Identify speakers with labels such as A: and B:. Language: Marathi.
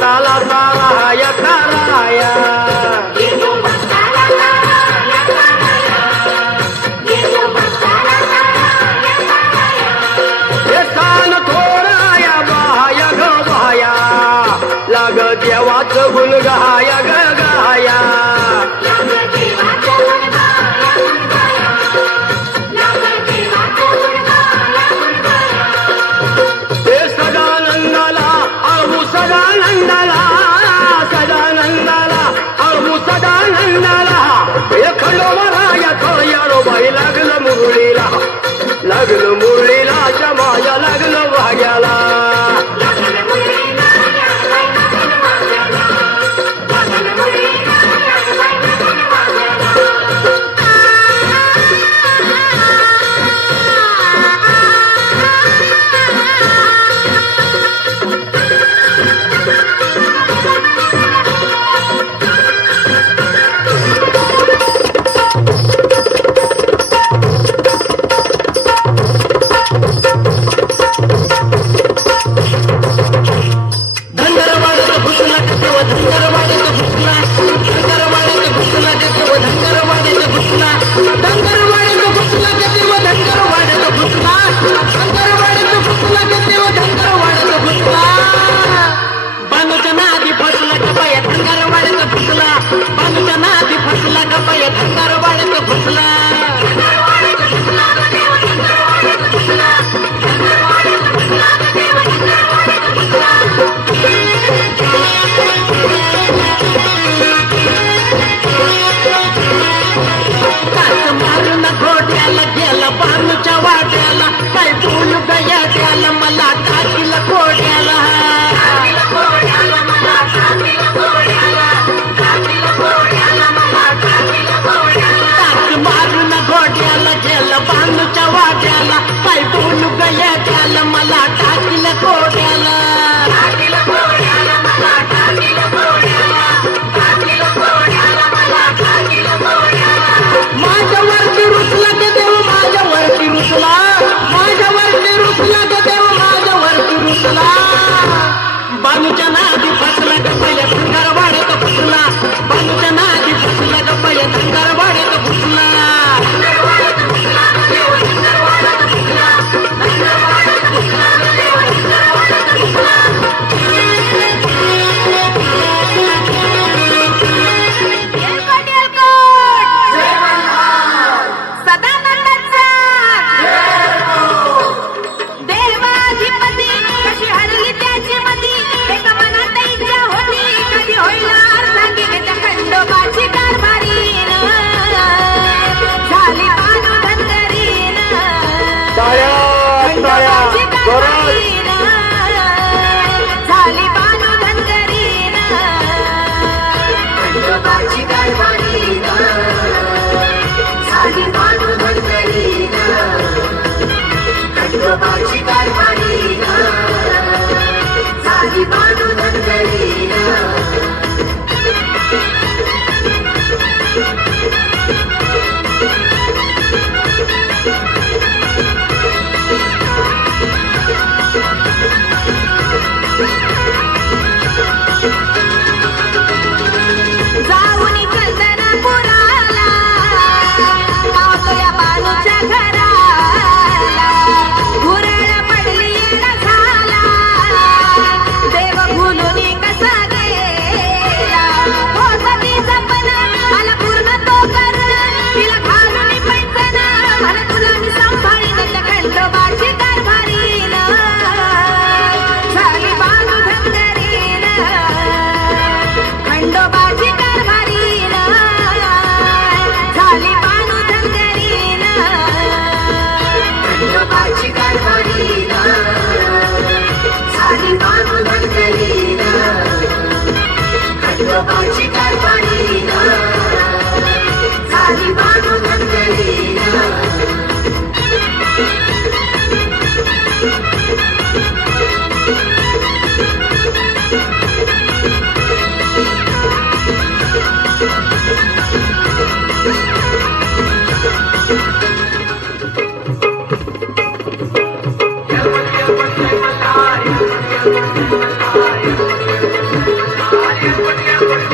A: তালা बाई लागला मुरळीला
B: लाग बांधूच्या वाट्याला काय